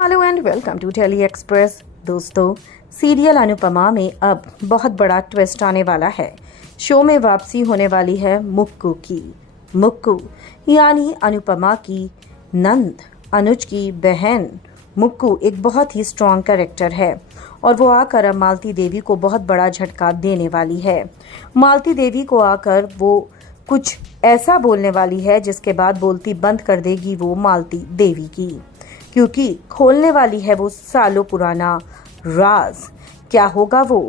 Hello and welcome to Tele Express. दोस्तों, serial Anupama में अब बहुत बड़ा ट्विस्ट आने वाला है। शो में वापसी होने वाली है मुक्कू की। मुक्कू यानी अनुपमा की नंद, अनुज की बहन। मुक्कू एक बहुत ही स्ट्रॉन्ग कैरेक्टर है और वो आकर अब मालती देवी को बहुत बड़ा झटका देने वाली है। मालती देवी को आकर वो कुछ ऐसा बोलने वाली है जिसके बाद बोलती बंद कर देगी वो मालती देवी की, क्योंकि खोलने वाली है वो सालों पुराना राज। क्या होगा वो,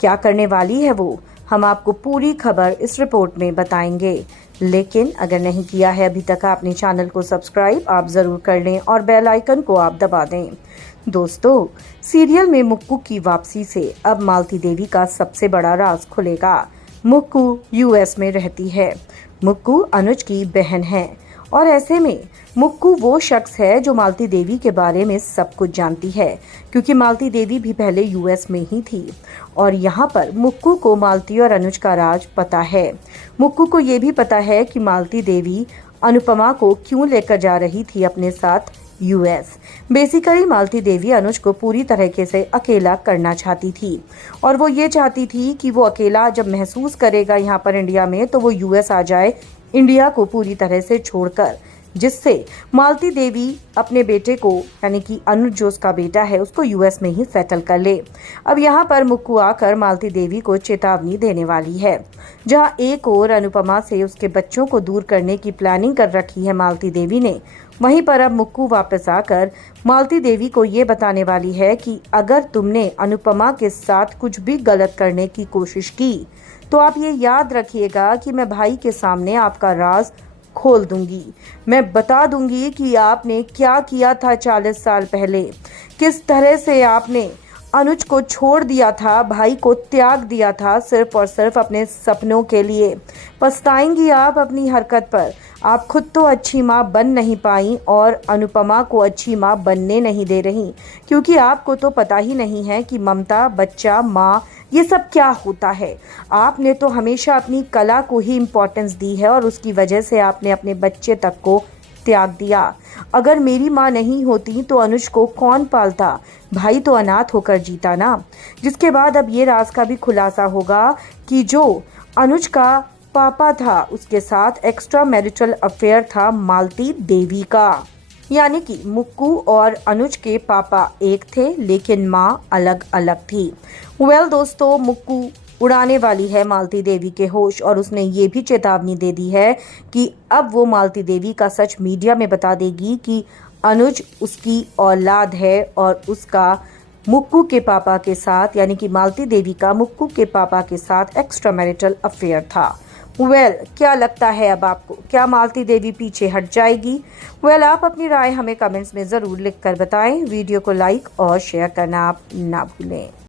क्या करने वाली है वो, हम आपको पूरी खबर इस रिपोर्ट में बताएंगे। लेकिन अगर नहीं किया है अभी तक आपने चैनल को सब्सक्राइब, आप ज़रूर कर लें और बेल आइकन को आप दबा दें। दोस्तों, सीरियल में मुक्कू की वापसी से अब मालती देवी का सबसे बड़ा राज खुलेगा। मुक्कू यूएस में रहती है। मुक्कू अनुज की बहन है और ऐसे में मुक्कू वो शख्स है जो मालती देवी के बारे में सब कुछ जानती है, क्योंकि मालती देवी भी पहले यूएस में ही थी और यहाँ पर मुक्कू को मालती और अनुज का राज पता है। मुक्कू को ये भी पता है कि मालती देवी अनुपमा को क्यों लेकर जा रही थी अपने साथ यूएस। बेसिकली मालती देवी अनुज को पूरी तरीके से अकेला करना चाहती थी और वो ये चाहती थी कि वो अकेला जब महसूस करेगा यहाँ पर इंडिया में तो वो यूएस आ जाए, इंडिया को पूरी तरह से छोड़कर, जिससे मालती देवी अपने बेटे को यानी कि अनुज जो उसका बेटा है उसको यूएस में ही सेटल कर ले। अब यहाँ पर मुक्कू आकर मालती देवी को चेतावनी देने वाली है। जहाँ एक और अनुपमा से उसके बच्चों को दूर करने की प्लानिंग कर रखी है मालती देवी ने, वहीं पर अब मुक्कू वापस आकर मालती देवी को ये बताने वाली है कि अगर तुमने अनुपमा के साथ कुछ भी गलत करने की कोशिश की तो आप ये याद रखिएगा कि मैं भाई के सामने आपका राज खोल दूंगी। मैं बता दूंगी कि आपने क्या किया था 40 साल पहले, किस तरह से आपने अनुज को छोड़ दिया था, भाई को त्याग दिया था सिर्फ और सिर्फ अपने सपनों के लिए। पछताएंगी आप अपनी हरकत पर। आप खुद तो अच्छी माँ बन नहीं पाई और अनुपमा को अच्छी माँ बनने नहीं दे रही, क्योंकि आपको तो पता ही नहीं है कि ममता, बच्चा, माँ ये सब क्या होता है। आपने तो हमेशा अपनी कला को ही इम्पोर्टेंस दी है और उसकी वजह से आपने अपने बच्चे तक को त्याग दिया। अगर मेरी माँ नहीं होती तो अनुज को कौन पालता, भाई तो अनाथ होकर जीता ना। जिसके बाद अब ये राज का भी खुलासा होगा कि जो अनुज का पापा था उसके साथ एक्स्ट्रा मैरिटल अफेयर था मालती देवी का, यानी कि मुक्कू और अनुज के पापा एक थे लेकिन माँ अलग अलग थी। दोस्तों, मुक्कू उड़ाने वाली है मालती देवी के होश और उसने ये भी चेतावनी दे दी है कि अब वो मालती देवी का सच मीडिया में बता देगी कि अनुज उसकी औलाद है और उसका मुक्कू के पापा के साथ, यानी कि मालती देवी का मुक्कू के पापा के साथ एक्स्ट्रा मैरिटल अफेयर था। क्या लगता है अब आपको, क्या मालती देवी पीछे हट जाएगी? आप अपनी राय हमें कमेंट्स में ज़रूर लिख कर बताएं। वीडियो को लाइक और शेयर करना आप ना भूलें।